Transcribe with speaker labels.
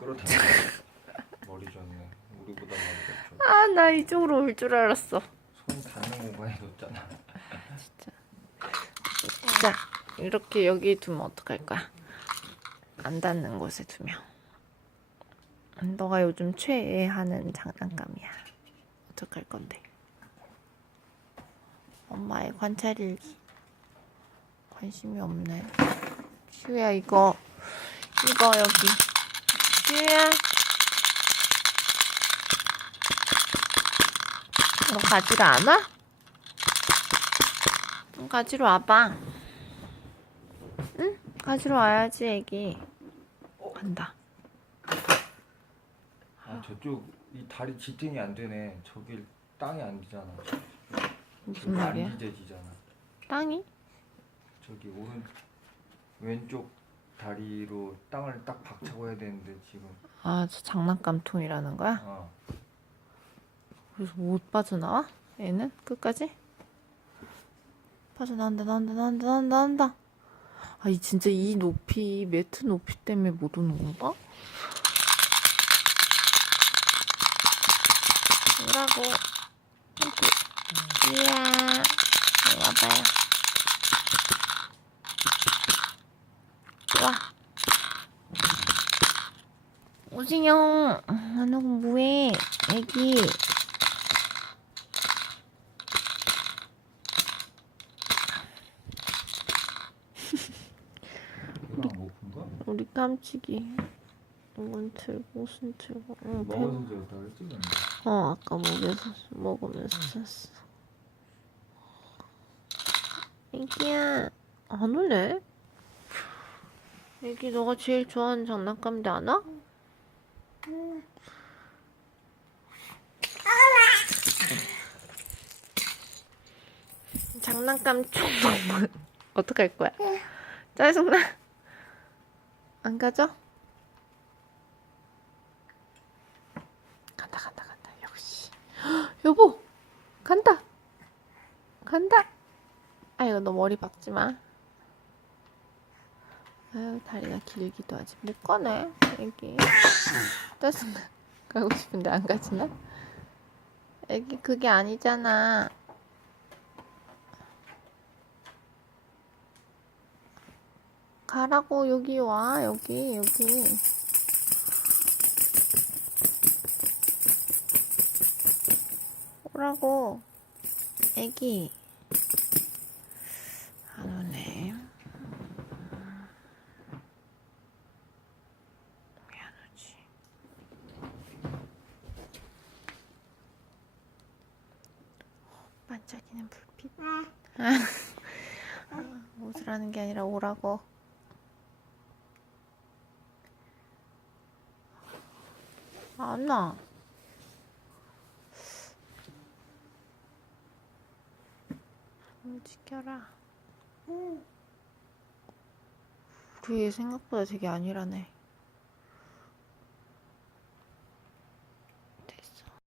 Speaker 1: 끌어당겨. 머리 좋네. 우리보다 머리가 좋아.
Speaker 2: 아, 나 이쪽으로 올 줄 알았어.
Speaker 1: 손 닿는 공간에 놓잖아.
Speaker 2: 자, 이렇게 여기 두면 어떡할 거야? 안 닿는 곳에 두면. 너가 요즘 최애하는 장난감이야. 어떡할 건데? 엄마의 관찰일기. 관심이 없네. 시우야, 이거. 이거 여기. 시우야. 너 가지러 안 와? 좀 가지러 와봐. 응? 가지러 와야지, 애기. 간다.
Speaker 1: 아 저쪽 이 다리 지탱이 안 되네. 저길 땅이 안 되잖아.
Speaker 2: 무슨 말이야?
Speaker 1: 안 뒤져지잖아.
Speaker 2: 땅이?
Speaker 1: 저기 오른 왼쪽 다리로 땅을 딱 박차고 해야 되는데 지금
Speaker 2: 아, 저 장난감 통이라는 거야?
Speaker 1: 어
Speaker 2: 그래서 못 빠져나와? 얘는? 끝까지? 빠져나온다, 나온다, 나온다, 나온다, 나온다. 아, 이 진짜 이 높이, 매트 높이 때문에 못 오는 건가? 오라고. 이야. 이리 와봐요. 와. 오진영, 안 오고 뭐해? 애기.
Speaker 1: 목인가?
Speaker 2: 우리 깜찍이. 이건 들고, 옷은 들고. 응, 배...
Speaker 1: 먹어서 저었다 그랬지
Speaker 2: 어, 아까 먹여서, 먹으면서 잤어. 애기야, 안 올래? 애기, 너가 제일 좋아하는 장난감인데 안 와? 장난감 총동문 어떡할 거야? 짜증나? 안 가져? 간다 간다 간다 역시 여보 간다 간다 아이고 너 머리 박지 마 아유 다리가 길기도 하지. 못 가네 애기. 짜증나 가고 싶은데 안 가지나? 애기 그게 아니잖아. 가라고 여기 와 여기 여기. 오라고. 애기 안 오네 왜 안 오지 반짝이는 불빛 아, 웃으라는 게 아니라 오라고 안 와. 좀 지켜라. 우리 애 생각보다 되게 안일하네.